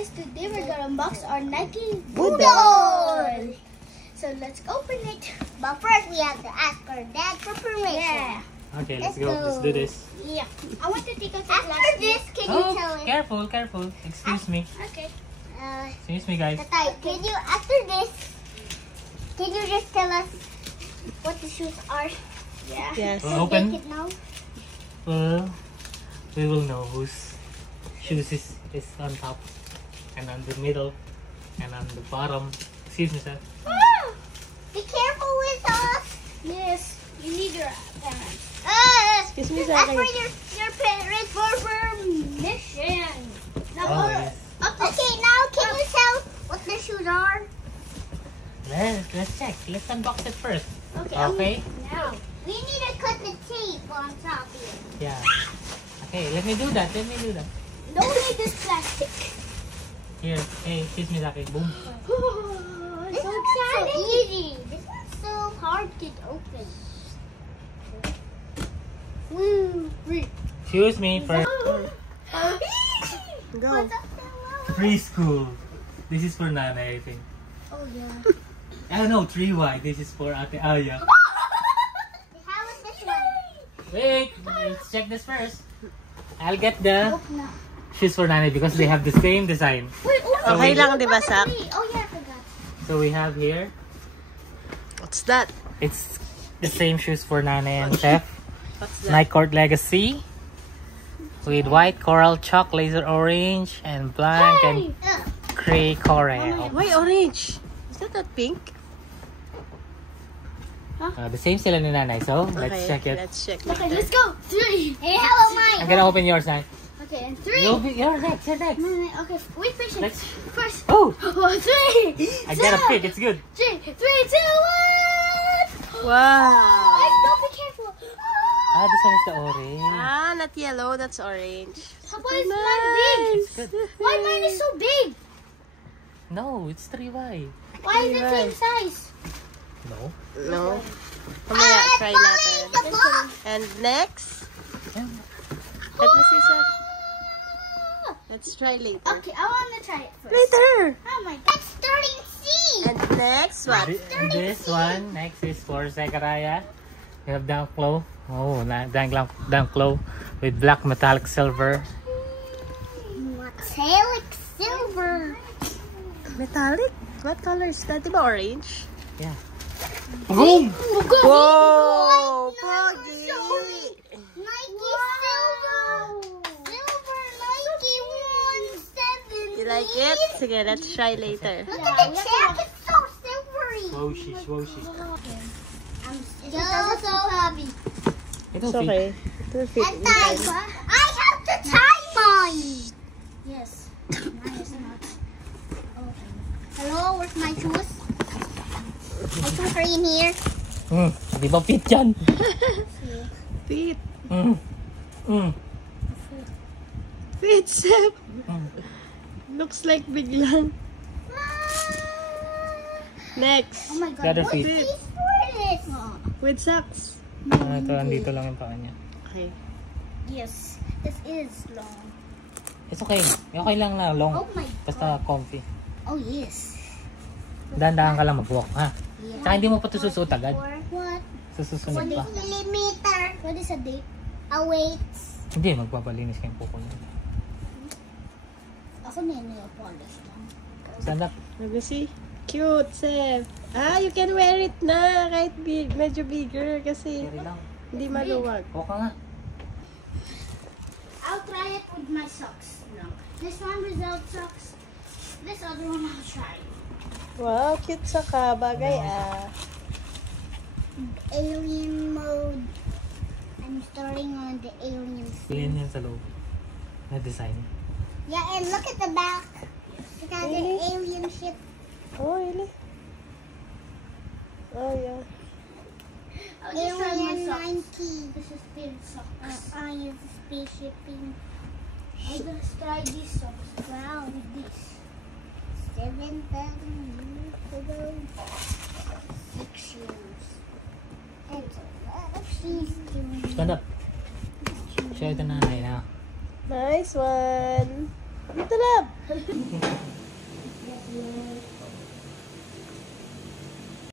guys, today we're gonna unbox our Nike Boodle. So let's open it. But first we have to ask our dad for permission. Yeah. Okay, let's go. Let's do this. Yeah. I want to take out the After plastic. this, can you tell us? Careful, careful. Excuse me. Okay. Excuse me, guys. Tatay, can you, after this, can you just tell us what the shoes are? Yeah. Yes. We'll open. Make it now? Well, we will know whose shoes is on top and on the middle and on the bottom. Excuse me, sir. Be careful with us. Yes. You need your parents. Excuse me, Ask Zaki. for your parents for permission. Oh, yes. Okay, now can you tell what the shoes are? Let's check. Let's unbox it first. Okay. Okay? Now. We need to cut the tape on top here. Yeah. Okay, let me do that. Let me do that. Don't need this plastic. Here. Hey, excuse me, Zaki. Boom. This So one's so exciting. easy. This one's so hard to open. Woo! Excuse me for Go. preschool. This is for Nana, I think. Oh yeah. I don't know, 3Y. This is for Ate Aya. How is this one? Wait, let's check this first. I'll get the Open up. shoes for Nana because they have the same design. Wait, oh, Okay lang, di ba, Sak? Oh yeah, I forgot. So we have here, What's that? it's the same shoes for Nana and Steph. What's that? Night Court Legacy with white coral, chalk, laser orange, and blank and gray coral. Why orange? Is that pink? The same sila ni Nanay. So let's Okay, check it. Let's check. Okay, later. let's go. 3. Hey, hello, I'm mine. gonna open yours, Nay. Okay, and 3. You're next. You're next. Okay, wait, patient. Let's. First. Oh, 3. I got a pick. It's good. 3, 2, 1. Wow. Guys, don't be careful. Ah, this one is the orange. Ah, not yellow. That's orange. Why is mine big? It's good. Why mine is so big? No, it's 3Y. Why is it same size? No. No. Mamaya, try natin. And next, let me see, sir. Let's try later. Okay, I want to try it first. Later. Oh my god. That's starting C. And next one. And this one next is for Zachariah. We have Dunk Low. Oh, Dunk Low with black metallic silver. Metallic silver. Metallic? What color is that? Diba orange? Yeah. Boom! Whoa! Pogi! Nike silver. Silver Nike 170. You like it? Sige, let's try later. Look at the check. It's so silvery. Swoshy, swoshy. I'm so happy. It'll It's fit. okay. It will fit And inside. I have to tie mine. Yes. Mine is not. Hello, where's my shoes? My shoes are in here. Di ba fit yan? Fit. Mm. Fit, Sep. Looks like biglang. Next. Oh my god. The other what? feet. Fit. What is this? With socks. Ito, andito lang yung paa niya. Okay. Yes. This is long. It's okay. Okay lang na long. Oh my Basta comfy. Oh yes. Dahan-dahan ka lang mag-walk, ha? Yeah. Tsaka hindi mo pa ito susuot agad. What? Susunod pa. Millimeter. What is a date? Awaits. Hindi, magpapalinis kayong puko niya. Ako nail polish lang. Stand up. Let me see. Cute, Sep. Ah, you can wear it na. Kahit big, medyo bigger kasi Carry lang. hindi maluwag. Walk ka nga. I'll try it with my socks. No. This one without socks. This other one I'll try. Wow, cute saka. Bagay ah. Alien mode. I'm starting on the alien. Pilin yan sa loob. Na design. Yeah, and look at the back. It has an Really? alien ship. Oh, really? Oh, yeah. I'll just try my Alien socks. 90. This is thin socks. I use the spaceshipping. I'll just try these socks. Wow. With this. 7,000 years ago. 6 years. That's a lot of shoes doing. Stand up. Show ito nanay na. Nice one. Dito, love.